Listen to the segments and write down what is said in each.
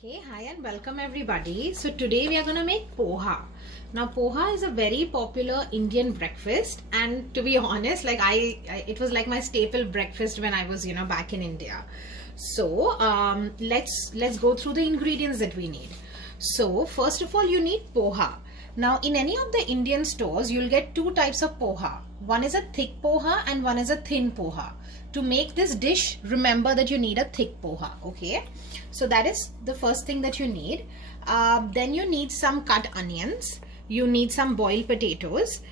Okay, hi and welcome everybody. So today we are gonna make poha. Now poha is a very popular Indian breakfast, and to be honest, like it was like my staple breakfast when I was back in India. So let's go through the ingredients that we need. So first of all, you need poha. Now in any of the Indian stores, you'll get two types of poha. One is a thick poha and one is a thin poha. To make this dish, remember that you need a thick poha. Okay, so that is the first thing that you need. Then you need some cut onions. You need some boiled potatoes.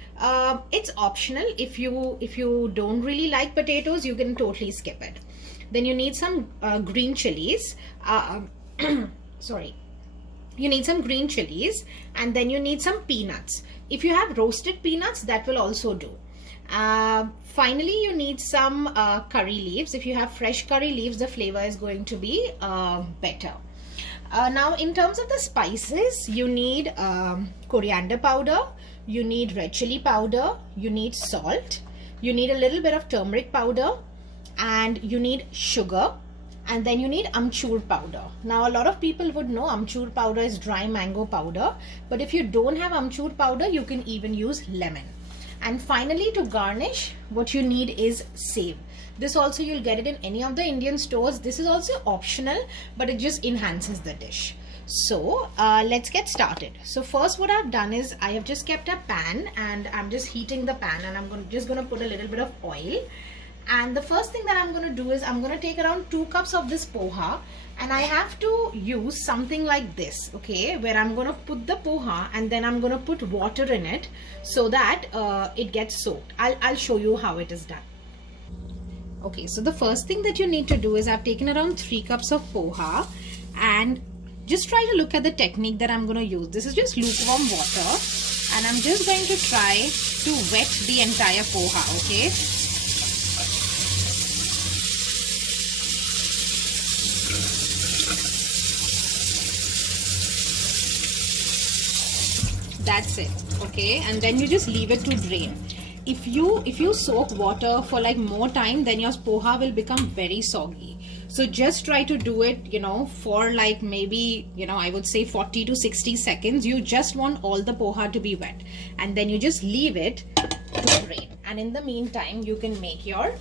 It's optional. If you don't really like potatoes, you can totally skip it. Then you need some green chilies. Sorry. You need some green chilies, and then you need some peanuts. If you have roasted peanuts, that will also do. Finally, you need some curry leaves. If you have fresh curry leaves, the flavor is going to be better. Now, in terms of the spices, you need coriander powder, you need red chili powder, you need salt, you need a little bit of turmeric powder, and you need sugar. And then you need amchur powder. Now a lot of people would know amchur powder is dry mango powder, but if you don't have amchur powder, you can even use lemon. And finally, to garnish, what you need is save. This also you'll get it in any of the Indian stores. This is also optional, but it just enhances the dish. So let's get started. So first what I've done is I have just kept a pan and I'm just heating the pan, and I'm just going to put a little bit of oil. And the first thing that I'm going to do is I'm going to take around 2 cups of this poha, and I have to use something like this, okay, where I'm going to put the poha and then I'm going to put water in it so that it gets soaked. I'll show you how it is done. Okay, so the first thing that you need to do is I've taken around 3 cups of poha, and just try to look at the technique that I'm going to use. This is just lukewarm water, and I'm just going to try to wet the entire poha, okay. That's it, okay, and then you just leave it to drain. If you soak water for like more time, then your poha will become very soggy. So just try to do it, for like maybe, I would say 40 to 60 seconds. You just want all the poha to be wet, and then you just leave it to drain. And in the meantime, you can make your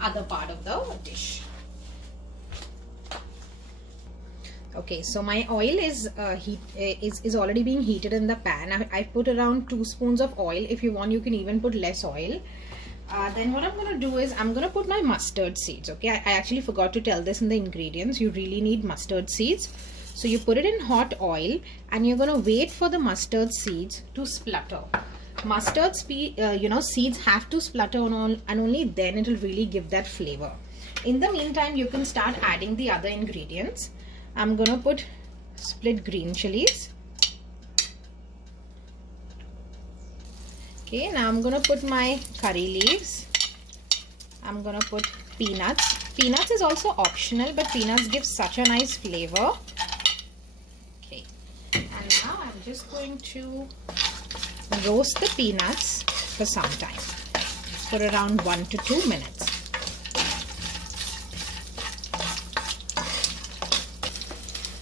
other part of the dish. Okay, so my oil is already being heated in the pan. I put around 2 spoons of oil. If you want, you can even put less oil. Then what I'm going to do is I'm going to put my mustard seeds. Okay, I actually forgot to tell this in the ingredients. You really need mustard seeds. So you put it in hot oil, and you're going to wait for the mustard seeds to splutter. Mustard seeds have to splutter and only then it will really give that flavor. In the meantime, you can start adding the other ingredients. I'm gonna put split green chilies. Okay, now I'm gonna put my curry leaves. I'm gonna put peanuts. Peanuts is also optional, but peanuts give such a nice flavor. Okay, and now I'm just going to roast the peanuts for some time, for around 1 to 2 minutes.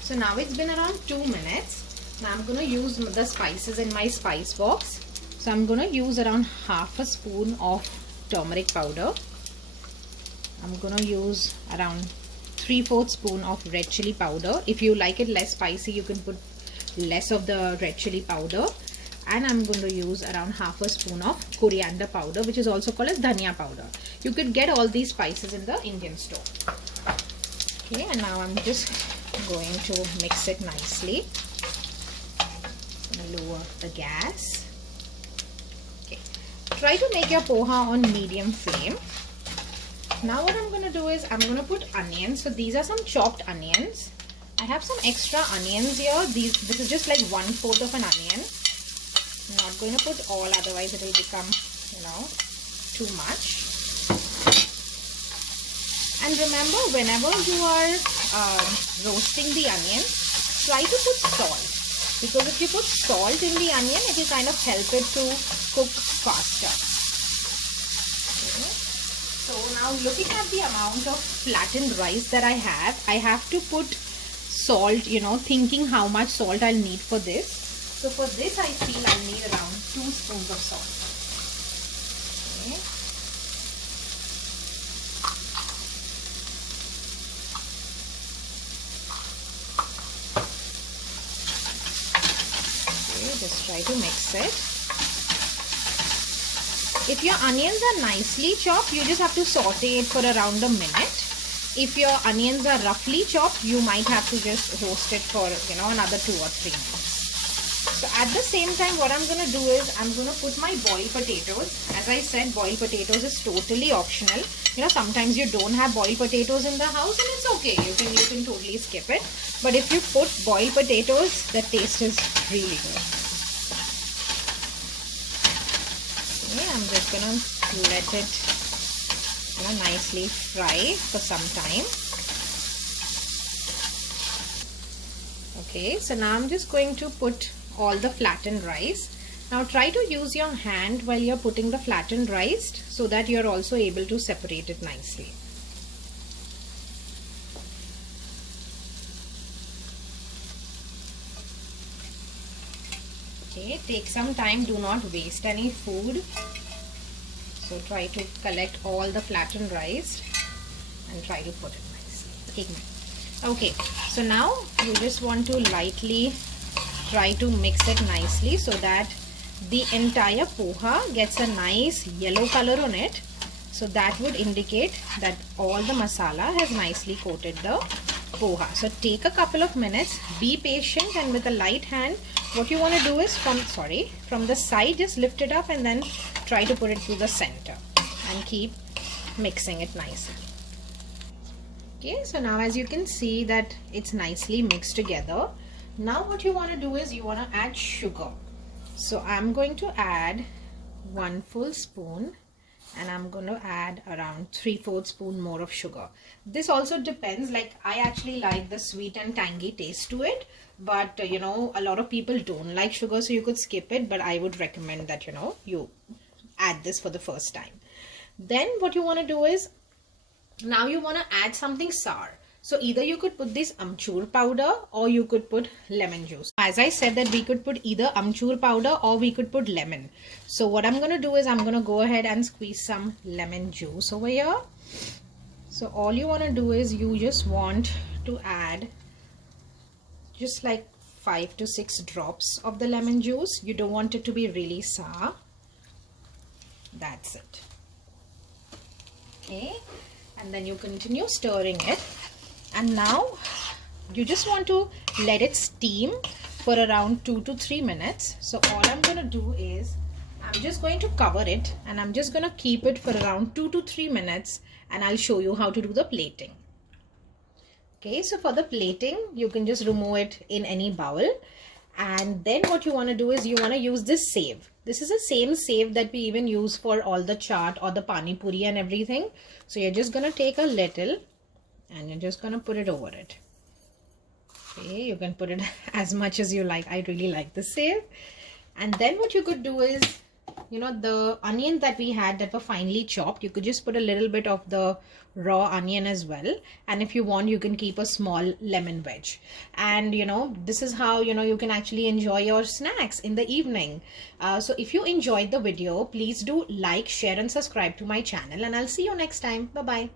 So now it's been around 2 minutes. Now I'm going to use the spices in my spice box. So I'm going to use around half a spoon of turmeric powder. I'm going to use around 3/4 spoon of red chili powder. If you like it less spicy, you can put less of the red chili powder. And I'm going to use around half a spoon of coriander powder, which is also called as dhania powder. You could get all these spices in the Indian store. Okay, and now I'm just going to mix it nicely. I'm going to lower the gas. Okay, try to make your poha on medium flame. Now what I'm going to do is I'm going to put onions. So these are some chopped onions. I have some extra onions here. This is just like 1/4 of an onion. I'm not going to put all, otherwise it will become too much. And remember, whenever you are roasting the onion, try to put salt, because if you put salt in the onion, it will kind of help it to cook faster. Okay. So now looking at the amount of flattened rice that I have to put salt, you know, thinking how much salt I'll need for this. So for this I feel I'll need around 2 spoons of salt. Okay. Just try to mix it. If your onions are nicely chopped, you just have to saute it for around a minute. If your onions are roughly chopped, you might have to just roast it for, you know, another 2 or 3 minutes. So at the same time, what I'm going to do is I'm going to put my boiled potatoes. As I said, boiled potatoes is totally optional. You know, sometimes you don't have boiled potatoes in the house and it's okay. You can totally skip it. But if you put boiled potatoes, the taste is really good. I'm just gonna let it, you know, nicely fry for some time. Okay, so now I'm just going to put all the flattened rice. Now try to use your hand while you're putting the flattened rice so that you're also able to separate it nicely. Okay, take some time, do not waste any food. So try to collect all the flattened rice and try to put it nicely. Okay, so now you just want to lightly try to mix it nicely so that the entire poha gets a nice yellow color on it. So that would indicate that all the masala has nicely coated the poha. So take a couple of minutes, be patient, and with a light hand, what you want to do is from the side, just lift it up and then try to put it to the center and keep mixing it nicely. Okay, so now as you can see that it's nicely mixed together. Now what you want to do is you want to add sugar. So I'm going to add 1 full spoon. And I'm going to add around 3/4 spoon more of sugar. This also depends, like I actually like the sweet and tangy taste to it, but you know, a lot of people don't like sugar, so you could skip it, but I would recommend that, you know, you add this for the first time. Then what you want to do is, now you want to add something sour. So either you could put this amchur powder or you could put lemon juice. As I said that we could put either amchur powder or we could put lemon. So what I'm going to do is I'm going to go ahead and squeeze some lemon juice over here. So all you want to do is you just want to add just like 5 to 6 drops of the lemon juice. You don't want it to be really sour. That's it. Okay. And then you continue stirring it. And now you just want to let it steam for around 2 to 3 minutes. So all I'm going to do is I'm just going to cover it and I'm just going to keep it for around 2 to 3 minutes and I'll show you how to do the plating. Okay, so for the plating, you can just remove it in any bowl. And then what you want to do is you want to use this save. This is the same save that we even use for all the chaat or the pani puri and everything. So you're just going to take a little and you're just going to put it over it. Okay, you can put it as much as you like. I really like the save. And then what you could do is, you know, the onion that we had that were finely chopped, you could just put a little bit of the raw onion as well. And if you want, you can keep a small lemon wedge. And you know, this is how, you know, you can actually enjoy your snacks in the evening. So if you enjoyed the video, please do like, share and subscribe to my channel, and I'll see you next time. Bye bye.